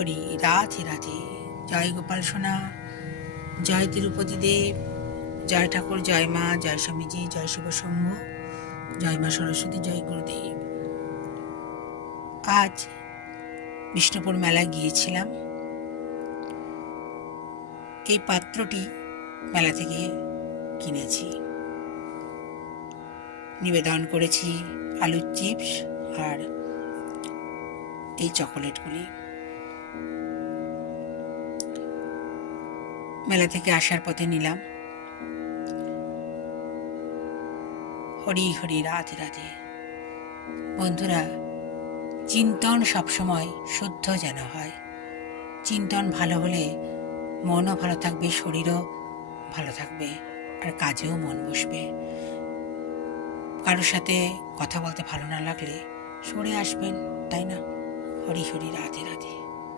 হরি, রাধে রাধে। জয় গোপাল সোনা, জয় তিরুপতি দেব, জয় ঠাকুর, জয় মা, জয় স্বামীজি, জয় শিব শম্ভ, জয় মা সরস্বতী, জয় গুরুদেব। আজ বিষ্ণুপুর মেলায় গিয়েছিলাম। এই পাত্রটি মেলা থেকে কিনেছি। নিবেদন করেছি আলুর চিপস আর এই চকোলেটগুলি। মেলা থেকে আসার পথে নিলাম। হরি হরি, রাধে রাধে। বন্ধুরা, চিন্তন সবসময় শুদ্ধ যেন হয়। চিন্তন ভালো হলে মনও ভালো থাকবে, শরীরও ভালো থাকবে, আর কাজেও মন বসবে। কারোর সাথে কথা বলতে ভালো না লাগলে সরে আসবেন, তাই না? হরি হরি, রাধে রাধে।